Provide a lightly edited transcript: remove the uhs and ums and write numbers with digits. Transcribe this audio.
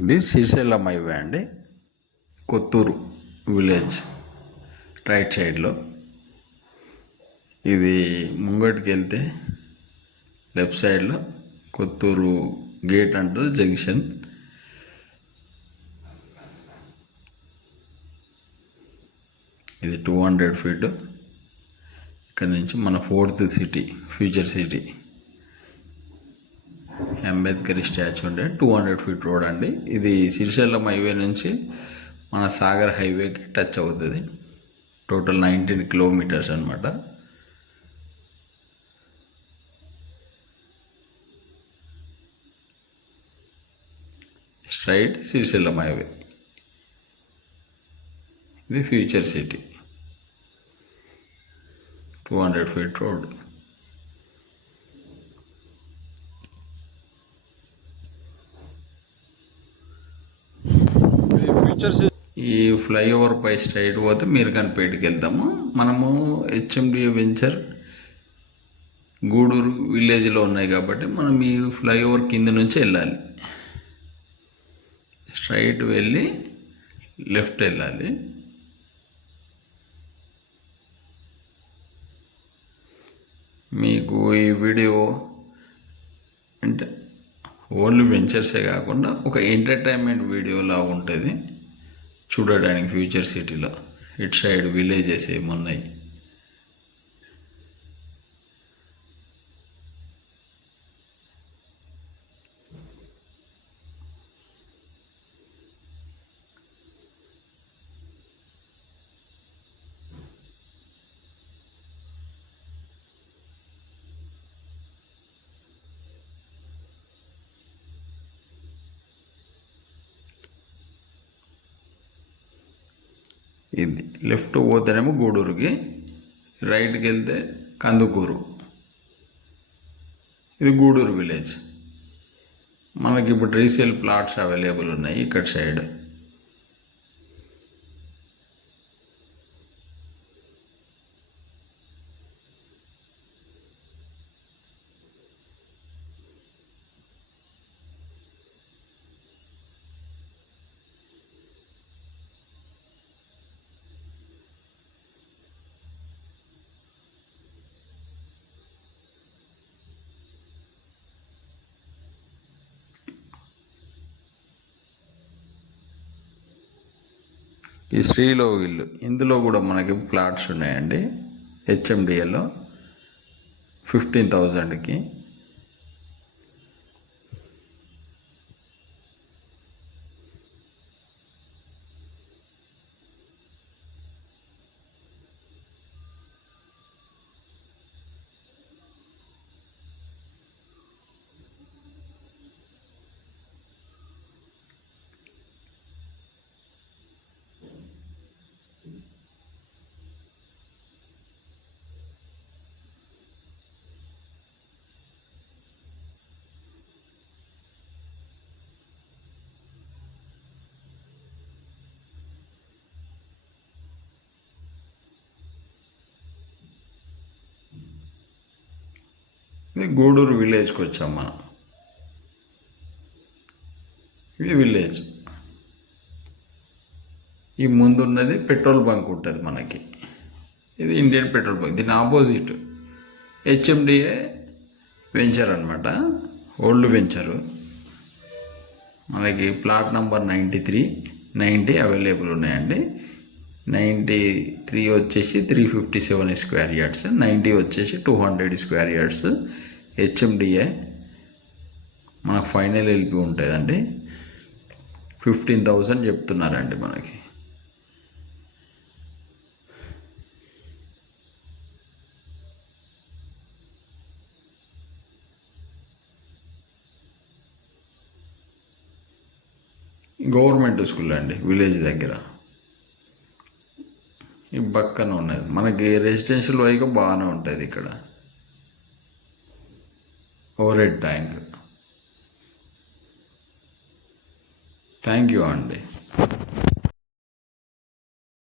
ఇది శ్రీశైలం హైవే అండి, Kotturu village right సైడ్లో. ఇది ముంగటికి వెళ్తే లెఫ్ట్ సైడ్లో కొత్తూరు గేట్ అంటారు, జంక్షన్. ఇది 200 ఫీట్. ఇక్కడ నుంచి మన 4th city, future city Ambedkar స్టాచ్యూ ఉండే 200 ఫీట్ రోడ్ అండి. ఇది శ్రీశైలం హైవే నుంచి మన సాగర్ హైవేకి టచ్ అవుతుంది. టోటల్ 19 కిలోమీటర్స్ అనమాట. స్ట్రైట్ శ్రీశైలం హైవే. ఇది ఫ్యూచర్ సిటీ, 200 ఫీట్ రోడ్. ఈ ఫ్లైఓవర్ పై స్ట్రైట్ పోతే మీర్ఖాన్పేటకి వెళ్తాము. మనము హెచ్ఎండిఏ వెంచర్ గూడూరు విలేజ్లో ఉన్నాయి కాబట్టి మనం ఈ ఫ్లైఓవర్ కింద నుంచి వెళ్ళాలి. స్ట్రైట్ వెళ్ళి లెఫ్ట్ వెళ్ళాలి. మీకు ఈ వీడియో అంటే ఓన్లీ వెంచర్సే కాకుండా ఒక ఎంటర్టైన్మెంట్ వీడియోలా ఉంటుంది చూడడానికి. ఫ్యూచర్ సిటీలో ఇటు సైడ్ విలేజెస్ ఏమున్నాయి, ఇది లెఫ్ట్ పోతేనేమో గూడూరుకి, రైట్కి వెళ్తే కందుకూరు. ఇది గూడూరు విలేజ్. మనకి ఇప్పుడు రీసేల్ ప్లాట్స్ అవైలబుల్ ఉన్నాయి ఇక్కడ సైడ్. ఈ శ్రీలో ఇల్లు, ఇందులో కూడా మనకి ప్లాట్స్ ఉన్నాయండి. హెచ్ఎండిఏలో 15,000కి. ఇది గూడూరు విలేజ్కి వచ్చాం మనం. ఇది విలేజ్. ఈ ముందున్నది పెట్రోల్ బంక్ ఉంటుంది మనకి. ఇది ఇండియన్ పెట్రోల్ బంక్. దీని ఆపోజిట్ హెచ్ఎండిఏ వెంచర్ అనమాట, ఓల్డ్ వెంచరు. మనకి ప్లాట్ నెంబర్ 93, 90 అవైలబుల్ ఉన్నాయండి. 93 వచ్చేసి 357 స్క్వేర్ యార్డ్స్, 90 వచ్చేసి 200 స్క్వేర్ యార్డ్స్. హెచ్ఎండిఏ మనకు ఫైనల్ ఎల్పి ఉంటుందండి. 15,000 చెప్తున్నారండి మనకి. గవర్నమెంట్ స్కూల్ అండి, విలేజ్ దగ్గర. ఈ పక్కన ఉన్నది మనకి రెసిడెన్షియల్ వైగా బాగానే ఉంటుంది ఇక్కడ. Over head tank. Thank you అండి.